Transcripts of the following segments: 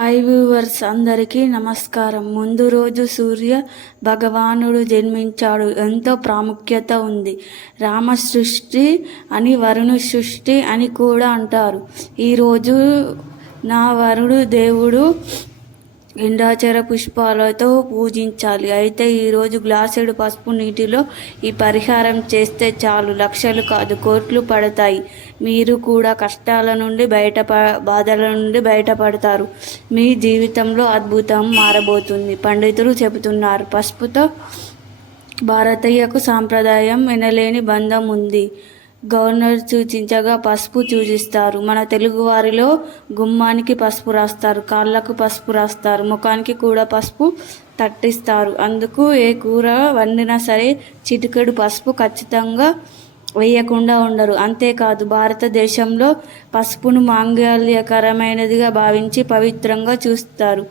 Hi viewers అందరికీ నమస్కారం. ముందు రోజు సూర్య భగవానుడు జన్మించాడు. ఎంతో ప్రాముఖ్యత ఉంది. రామ సృష్టి అని వరుణు సృష్టి అని కూడా అంటారు. ఈరోజు నా వరుడు దేవుడు ఎండాచర పుష్పాలతో పూజించాలి. అయితే ఈరోజు గ్లాసుడు పసుపు నీటిలో ఈ పరిహారం చేస్తే చాలు. లక్షలు కాదు కోట్లు పడతాయి. మీరు కూడా కష్టాల నుండి బయట బాధల నుండి బయటపడతారు. మీ జీవితంలో అద్భుతం మారబోతుంది. పండితులు చెబుతున్నారు పసుపుతో భారతీయకు సాంప్రదాయం వినలేని బంధం ఉంది. గవర్నర్ సూచించగా పసుపు సూచిస్తారు మన తెలుగువారిలో గుమ్మానికి పసుపు రాస్తారు కాళ్ళకు పసుపు రాస్తారు ముఖానికి కూడా పసుపు తట్టిస్తారు. అందుకు ఏ కూర వండినా సరే చిటికెడు పసుపు ఖచ్చితంగా వేయకుండా ఉండరు. అంతేకాదు భారతదేశంలో పసుపును మాంగళ్యకరమైనదిగా భావించి పవిత్రంగా చూస్తారు.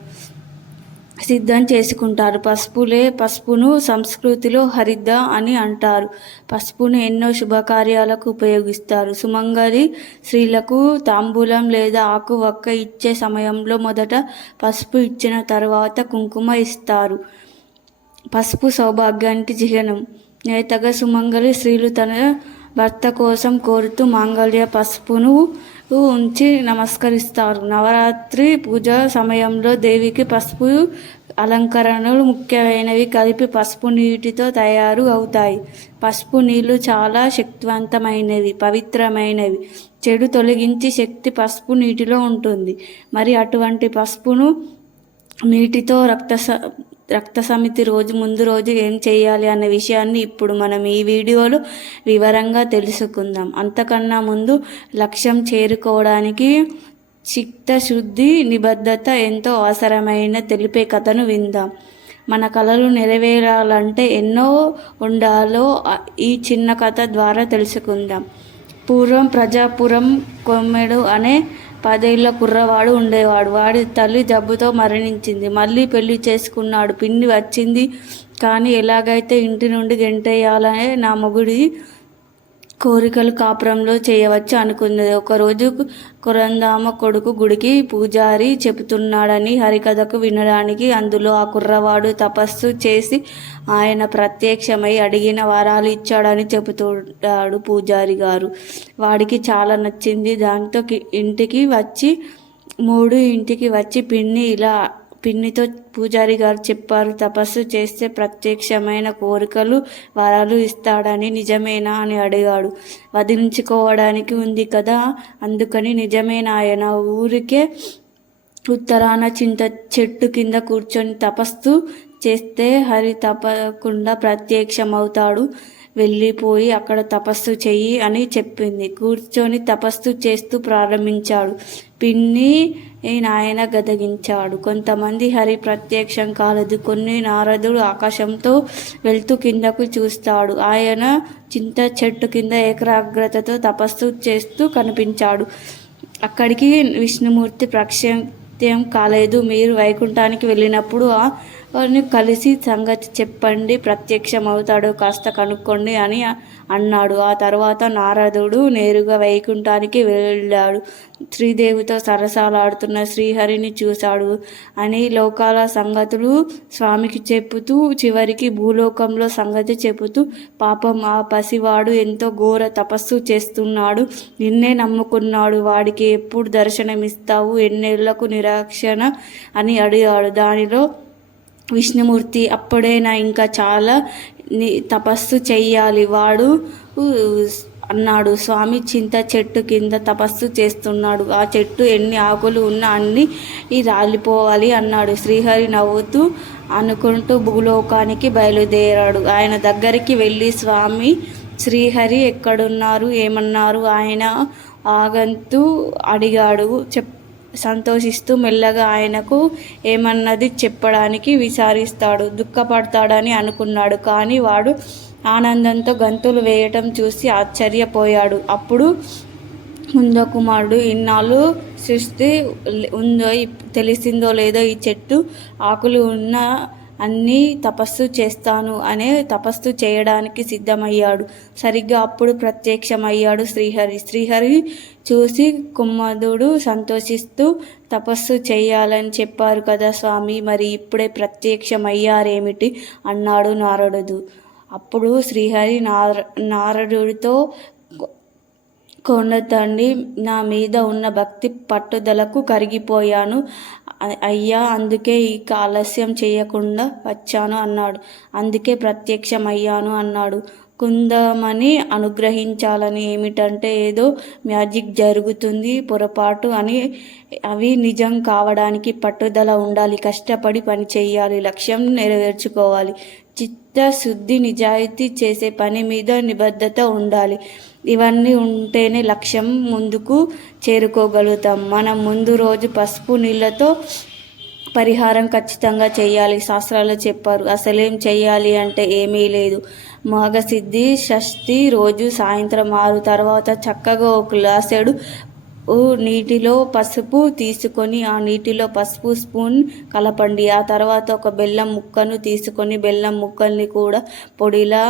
సిద్ధం చేసుకుంటారు. పసుపులే పసుపును సంస్కృతిలో హరిద్ద అని అంటారు. పసుపును ఎన్నో శుభకార్యాలకు ఉపయోగిస్తారు. సుమంగలి స్త్రీలకు తాంబూలం లేదా ఆకు వక్క ఇచ్చే సమయంలో మొదట పసుపు ఇచ్చిన తర్వాత కుంకుమ ఇస్తారు. పసుపు సౌభాగ్యానికి చిహ్నం. నేతగా సుమంగలి స్త్రీలు తన భర్త కోసం కోరుతూ మాంగళ్య పసుపును ఉంచి నమస్కరిస్తారు. నవరాత్రి పూజ సమయంలో దేవికి పసుపు అలంకరణలు ముఖ్యమైనవి. కలిపి పసుపు నీటితో తయారు అవుతాయి. పసుపు నీళ్ళు చాలా శక్తివంతమైనవి పవిత్రమైనవి. చెడు తొలగించి శక్తి పసుపు నీటిలో ఉంటుంది. మరి అటువంటి పసుపును నీటితో రక్త రక్త సమితి రోజు ముందు రోజు ఏం చేయాలి అనే విషయాన్ని ఇప్పుడు మనం ఈ వీడియోలో వివరంగా తెలుసుకుందాం. అంతకన్నా ముందు లక్ష్యం చేరుకోవడానికి చిత్తశుద్ధి నిబద్ధత ఎంతో అవసరమైన తెలిపే కథను విందాం. మన కళలు నెరవేరాలంటే ఎన్నో ఉండాలో ఈ చిన్న కథ ద్వారా తెలుసుకుందాం. పూర్వం ప్రజాపురం కొమ్మెడు అనే పదేళ్ళ కుర్రవాడు ఉండేవాడు. వాడి తల్లి జబ్బుతో మరణించింది. మళ్ళీ పెళ్ళి చేసుకున్నాడు. పిన్ని వచ్చింది. కానీ ఎలాగైతే ఇంటి నుండి గెంటేయాలనే నా మొగుడి కోరికలు కాపురంలో చేయవచ్చు అనుకున్నది. ఒకరోజు కురందామ కొడుకు గుడికి పూజారి చెబుతున్నాడని హరికథకు వినడానికి అందులో ఆ కుర్రవాడు తపస్సు చేసి ఆయన ప్రత్యక్షమై అడిగిన వరాలు ఇచ్చాడని చెబుతున్నాడు పూజారి గారు. వాడికి చాలా నచ్చింది. దాంతో ఇంటికి వచ్చి మూడు ఇంటికి వచ్చి పిన్ని ఇలా పిన్నితో పూజారి గారు చెప్పారు తపస్సు చేస్తే ప్రత్యక్షమైన కోరికలు వరాలు ఇస్తాడని నిజమేనా? అని అడిగాడు. వదిలించుకోవడానికి ఉంది కదా అందుకని నిజమేనా ఆయన? ఊరికే ఉత్తరాన చింత చెట్టు కింద కూర్చొని తపస్సు చేస్తే హరి తప్పకుండా ప్రత్యక్షమవుతాడు. వెళ్ళిపోయి అక్కడ తపస్సు చెయ్యి అని చెప్పింది. కూర్చొని తపస్సు చేస్తూ ప్రారంభించాడు. పిన్ని నాయన గదగించాడు. కొంతమంది హరి ప్రత్యక్షం కాలేదు. కొన్ని నారదుడు ఆకాశంతో వెళ్తూ కిందకు చూస్తాడు. ఆయన చింత చెట్టు కింద ఏకాగ్రతతో తపస్సు చేస్తూ కనిపించాడు. అక్కడికి విష్ణుమూర్తి ప్రత్యయం కాలేదు. మీరు వైకుంఠానికి వెళ్ళినప్పుడు వారిని కలిసి సంగతి చెప్పండి ప్రత్యక్షం అవుతాడు కాస్త కనుక్కోండి అని అన్నాడు. ఆ తర్వాత నారదుడు నేరుగా వైకుంఠానికి వెళ్ళాడు. శ్రీదేవితో సరసాలాడుతున్న శ్రీహరిని చూశాడు అని లోకాల సంగతులు స్వామికి చెప్పుతూ చివరికి భూలోకంలో సంగతి చెబుతూ పాపం ఆ పసివాడు ఎంతో ఘోర తపస్సు చేస్తున్నాడు. నిన్నే నమ్ముకున్నాడు. వాడికి ఎప్పుడు దర్శనమిస్తావు? ఎన్నేళ్ళకు నిరాక్షణ అని అడిగాడు. దానిలో విష్ణుమూర్తి అప్పుడైనా ఇంకా చాలా తపస్సు చెయ్యాలి. వాడు అన్నాడు. స్వామి చింత చెట్టు కింద తపస్సు చేస్తున్నాడు. ఆ చెట్టు ఎన్ని ఆకులు ఉన్నా అన్ని రాలిపోవాలి అన్నాడు. శ్రీహరి నవ్వుతూ అనుకుంటూ భూలోకానికి బయలుదేరాడు. ఆయన దగ్గరికి వెళ్ళి స్వామి శ్రీహరి ఎక్కడున్నారు? ఏమన్నారు? ఆయన ఆగంతూ అడిగాడు. చెప్ సంతోషిస్తూ మెల్లగా ఆయనకు ఏమన్నది చెప్పడానికి విచారిస్తాడు దుఃఖపడతాడని అనుకున్నాడు. కానీ వాడు ఆనందంతో గంతులు వేయటం చూసి ఆశ్చర్యపోయాడు. అప్పుడు ఉందో కుమారుడు ఇన్నాళ్ళు సృష్టి ఉందో తెలిసిందో లేదో ఈ చెట్టు ఆకులు ఉన్న అన్నీ తపస్సు చేస్తాను అనే తపస్సు చేయడానికి సిద్ధమయ్యాడు. సరిగ్గా అప్పుడు ప్రత్యక్షమయ్యాడు శ్రీహరి. శ్రీహరి చూసి కుమ్మదుడు సంతోషిస్తూ తపస్సు చేయాలని చెప్పారు కదా స్వామి మరి ఇప్పుడే ప్రత్యక్షమయ్యారేమిటి? అన్నాడు నారదుడు. అప్పుడు శ్రీహరి నార నారదుడితో కొండతండి నా మీద ఉన్న భక్తి పట్టుదలకు కరిగిపోయాను. అయ్యా అందుకే ఇక ఆలస్యం చేయకుండా వచ్చాను అన్నాడు. అందుకే ప్రత్యక్షమయ్యాను అన్నాడు. కుందమని అనుగ్రహించాలని ఏమిటంటే ఏదో మ్యాజిక్ జరుగుతుంది పొరపాటు అని అవి నిజం కావడానికి పట్టుదల ఉండాలి కష్టపడి పని చేయాలి లక్ష్యం నెరవేర్చుకోవాలి చిత్తశుద్ధి నిజాయితీ చేసే పని మీద నిబద్ధత ఉండాలి. ఇవన్నీ ఉంటేనే లక్ష్యం ముందుకు చేరుకోగలుగుతాం. మనం ముందు రోజు పసుపు నీళ్ళతో పరిహారం ఖచ్చితంగా చేయాలి. శాస్త్రాలు చెప్పారు. అసలేం చేయాలి అంటే ఏమీ లేదు. మాఘసిద్ధి షష్ఠి రోజు సాయంత్రం ఆరు తర్వాత చక్కగా ఒక గ్లాసెడు నీటిలో పసుపు తీసుకొని ఆ నీటిలో పసుపు స్పూన్ కలపండి. ఆ తర్వాత ఒక బెల్లం ముక్కను తీసుకొని బెల్లం ముక్కల్ని కూడా పొడిలా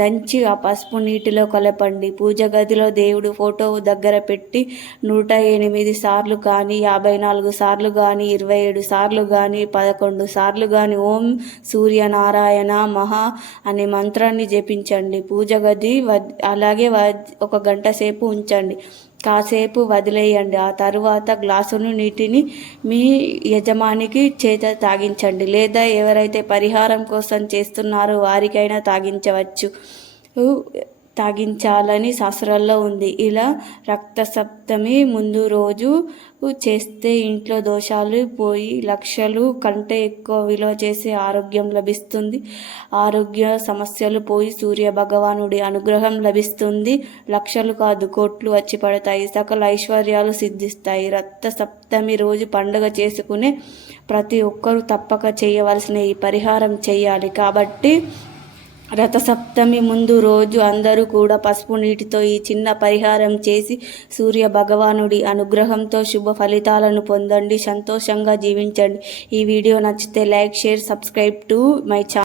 దంచి ఆ పసుపు నీటిలో కలపండి. పూజ గదిలో దేవుడు ఫోటో దగ్గర పెట్టి నూట ఎనిమిది సార్లు కానీ యాభై నాలుగు సార్లు కానీ ఇరవై ఏడు సార్లు కానీ పదకొండు సార్లు కానీ ఓం సూర్యనారాయణ మహా అనే మంత్రాన్ని జపించండి. పూజ గది వద్ అలాగే వద్ ఒక గంట సేపు ఉంచండి. కాసేపు వదిలేయండి. ఆ తరువాత గ్లాసును నీటిని మీ యజమానికి చేత తాగించండి. లేదా ఎవరైతే పరిహారం కోసం చేస్తున్నారో వారికైనా తాగించవచ్చు. తాగించాలని శాస్త్రాల్లో ఉంది. ఇలా రక్త సప్తమి ముందు రోజు చేస్తే ఇంట్లో దోషాలు పోయి లక్షలు కంటే ఎక్కువ విలువ చేసే ఆరోగ్యం లభిస్తుంది. ఆరోగ్య సమస్యలు పోయి సూర్య భగవానుడి అనుగ్రహం లభిస్తుంది. లక్షలు కాదు కోట్లు వచ్చి పడతాయి. సకల ఐశ్వర్యాలు సిద్ధిస్తాయి. రక్త సప్తమి రోజు పండుగ చేసుకునే ప్రతి ఒక్కరూ తప్పక చేయవలసిన ఈ పరిహారం చేయాలి. కాబట్టి రథసప్తమి ముందు రోజు అందరూ కూడా పసుపు నీటితో ఈ చిన్న పరిహారం చేసి సూర్య భగవానుడి అనుగ్రహంతో శుభ ఫలితాలను పొందండి. సంతోషంగా జీవించండి. ఈ వీడియో నచ్చితే like share subscribe to my channel